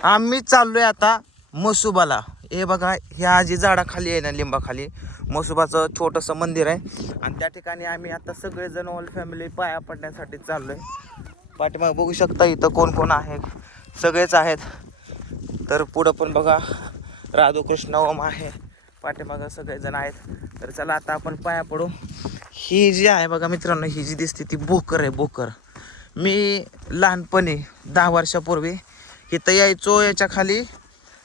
आम्ही चाललोय आता मसुबाला. हे बघा ह्या जी झाडाखाली आहे ना लिंबाखाली मसुबाचं छोटंसं मंदिर आहे. आणि त्या ठिकाणी आम्ही आता सगळेजण ऑल फॅमिली पाया पडण्यासाठी चाललोय. पाठीमाग बघू शकता इथं कोण कोण आहे. सगळेच आहेत. तर पुढं पण बघा राधाकृष्ण ओम आहे. पाठीमागं सगळेजण आहेत. तर चला आता आपण पाया पडू. ही जी आहे बघा मित्रांनो ही जी दिसते ती बोकर आहे बोकर मी लहानपणी दहा वर्षापूर्वी इथं यायचो याच्या खाली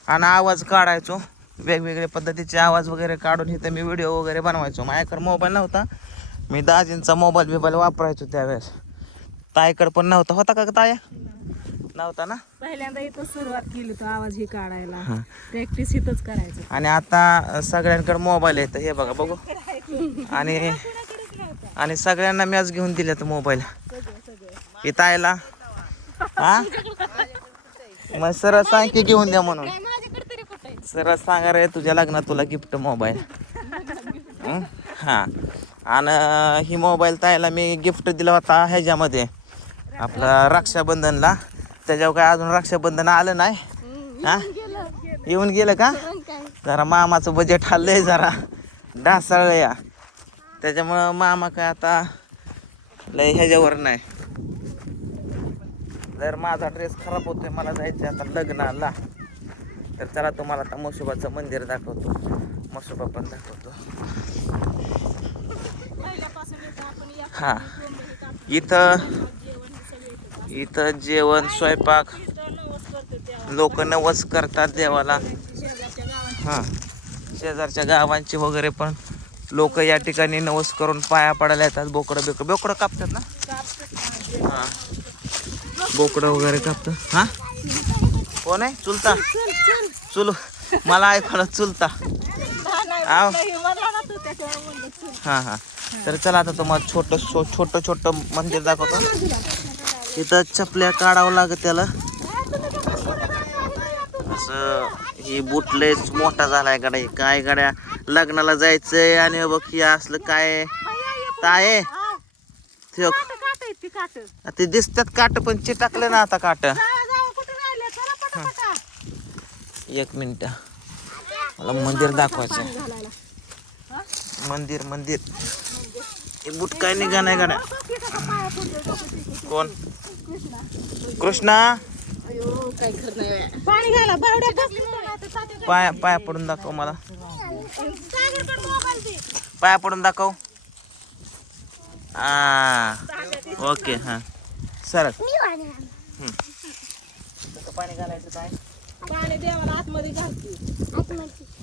आणि आवाज काढायचो. वेगवेगळ्या पद्धतीचे आवाज वगैरे काढून इथं मी व्हिडिओ वगैरे बनवायचो. माझ्याकडे मोबाईल नव्हता. मी दाजींचा मोबाईल बिबाईल वापरायचो त्यावेळेस. ताईकडे पण नव्हता. होता का ताया? नव्हता ना? पहिल्यांदा इथं सुरुवात केली तो आवाज ही काढायला. प्रॅक्टिस इथंच करायचं. आणि आता सगळ्यांकडे मोबाईल तर हे बघा बघू. आणि आणि सगळ्यांना मॅच घेऊन दिल्यात मोबाईल इथं आयला. हा? मग सरळ सांग की घेऊन द्या म्हणून. सरळ सांगा रे तुझ्या लग्नात तुला गिफ्ट मोबाईल हा? आणि ही मोबाईल तायला मी गिफ्ट दिला होता ह्याच्यामध्ये. आपला रक्षाबंधनला. त्याच्यावर काय अजून रक्षाबंधन आलं नाही? हा येऊन गेलं. का? जरा मामाचं बजेट हल्लंय जरा. ढासळलं या. त्याच्यामुळं मामा काय आता लय ह्याच्यावर नाही. जर माझा ड्रेस खराब होतोय मला जायचं आता लग्नाला तर चला तुम्हाला आता मसोबाचं मंदिर दाखवतो. मसोबा पण दाखवतो. हा. इथं इथं जेवण स्वयंपाक. लोक नवस करतात देवाला. हां. शेजारच्या गावांची वगैरे पण लोक या ठिकाणी नवस करून पाया पडायला येतात बोकडं बिकडं बोकडं कापतात ना हां. बोकडं वगैरे कापत. हां? कोण आहे? चुलता? चुल. मला ऐकलं चुलता. आव. हां हां. तर चला आता तुम्हाला छोटं छो छोटं छोटं मंदिर दाखवतो. इथं चपल्या काढावं लागत त्याला. असं ही बुटलेच लयच मोठा झालाय गाड्या. काय गाड्या? लग्नाला जायचंय आणि बघ हे असलं काय? ताय ठेव. ते दिसतात काट पण चिटाकलं ना आता काट. एक मिनिट. मला मंदिर दाखवायचं मंदिर मंदिर. हे बूट काय निघा नाही गाड्या कोण? कृष्णा. पाणी घ्यायला बावड्या पाया पाया पडून दाखव मला. पाया पडून दाखव. आ. ओके हां. सरक हम्म. कसं पाणी घालायचं काय? पाणी देवाला आतमध्ये घालते.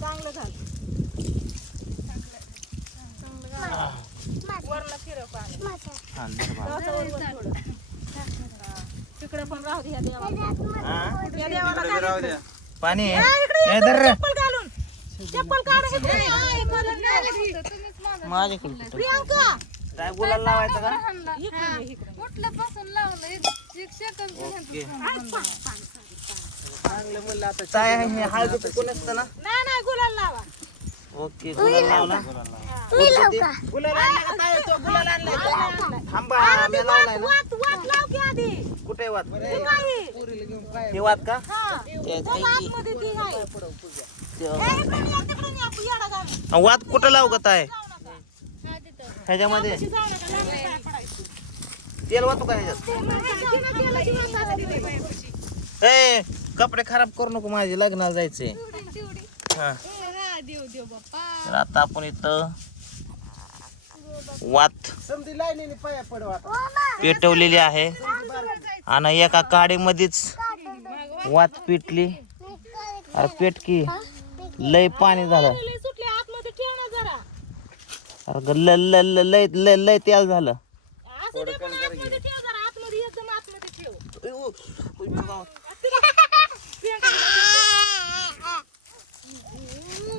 चांगलं घाल. वरला फिरव पाणी. तिकडे पण राहू देवाला. पाणी. घालून. चप्पल काढ. माझ्याकडे? प्रियांका! काय लावायचं का? इकडे. ओके काय आहे हे हळदी ना नाही नाही गुलाल लावा ओके गुलाल लावला. गुलाल आणला का ताई? तो गुलाल आणलाय का? थांबा मी लावलाय ना. वात वात लाव की आधी. कुठे वाद हे काय हे वाद का? हा. ते- आतमध्ये आहे. ये, ये, येडा. वाद कुठं. ह्याच्यामध्ये. तेल वाटू का ह्याच्यात. ए कपडे खराब करू नको माझे लग्नाला जायचंय. हा. तर आता आपण इथं वात पेटवलेली आहे. आणि एका काडीमध्येच वात पेटली. अरे पेट की. लय पाणी झालं लय सुटले आतमध्ये ठेव ना जरा अरे लय लय लय लय लय लय तेल झालं. असू दे पण आतमध्ये ठेव जरा आतमध्ये एकदम आतमध्ये ठेव.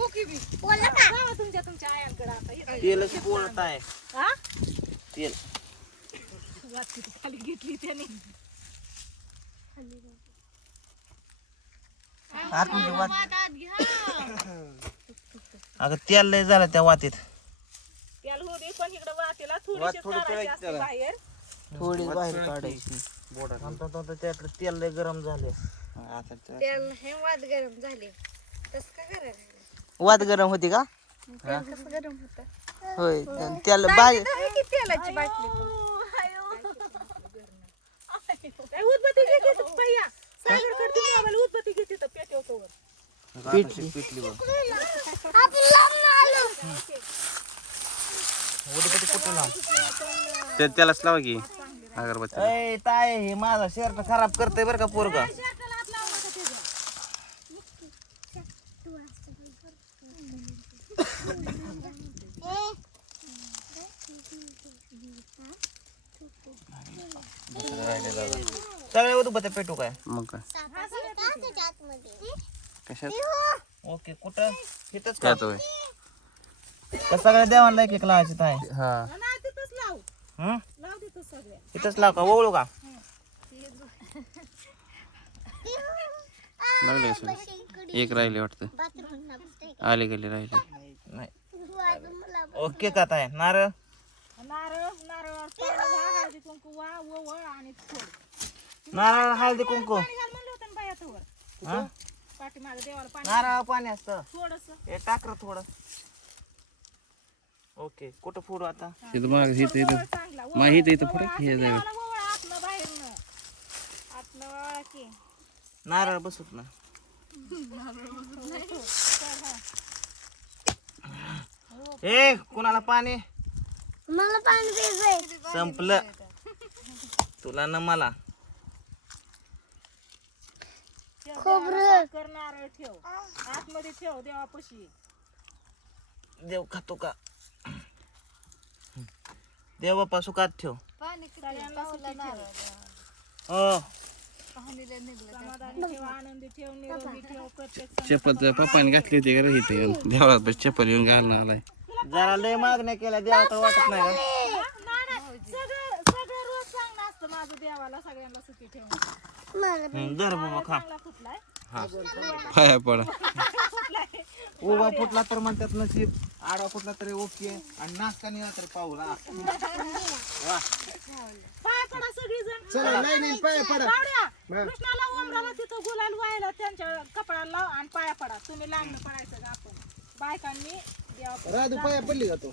जावा तुमच्या तुमच्या आयांकडे आता इथं. तेलच पोळत आहे. हा? तेल. वात किती खाली घेतली त्याने आतमध्ये वात. अगं तेल लय झालं त्या वातीत त्याला होऊ दे पण इकडे वातीला थोडीशी काढायची असते बाहेर. थोडी बाहेर काढायची. त्यातलं तेल लय गरम झाले आता तर- त्याला हे वाद गरम झाले. तस का करायला वाद गरम होती का? कसं गरम होत? होय त्या- त्याला बाय तेलाची बाटली उदबत्ती घेते तर पहिया सागरकडे आम्हाला उदबत्ती घेते तर पेटवतो पिटली पिटली बघ. उडीपती कुठं लाव. ते त्यालाच लावा की अगरबत्ती अय ताय हे माझा शर्ट खराब करतय बरं का पोरगा? सगळे उदबत्या पेटू काय? मग काय? कशात? ओके कुठं? इथंच त्यात होय. का सगळ्या देवांना एक एक लावायचे आहे. हा. नाही तिथंच लाव हं? लाव तिथं सगळ्या इथंच लाव का? ओळू का? लागले एक राहिले वाटतं. आले गेले राहिले. नाही. ओके का ताय नारळ? नारळ नारळ हळदी कुंकू. वा ओवळ आणि थोड नारळ हळदी कुंकू पाणी घाल म्हणलं होतं ना बाया तोवर हा पाठीमागं देवाला पाणी. नारळ पाणी असतं. थोडस. हे टाकर थोडं. ओके कुठं फोडू आता? तिथं माग इथं इथं. मग इथं इथं पुढे हे जाईल नारळ बसत ना. ए कुणाला पाणी? मला पाणी प्यायचंय. संपलं. तुला न मला. कर नारळ ठेव. आतमध्ये ठेव देवापाशी. देव खातो का? देव सुखात ठेव. हो. चप्पल पप्पाने घातली होती का रे इथे? येऊन देवळात बस चप्पल येऊन घालणं आलाय. जरा लय मागण्या केल्या देवा तर वाटत नाही का नाही नाही सगळं सगळं रोज चांगलं असतं माझं देवाला सगळ्यांना सुखी ठेवून. हं, धर बाबा खा. चांगला फुटलाय. पाया पडा. उभा फुटला तर म्हणतात नशीब आडवा फुटला तरी ओके. आणि नाचता निघा तरी पाऊल. वा पाय पडा सगळी जण कृष्णाला उमराला तिथं गुलाल व्हायला त्यांच्या कपड्याला लाव आणि पाया पडा. तुम्ही लागणं पडायचं का आपण? बायकांनी देवा राधू पाया पडली का तू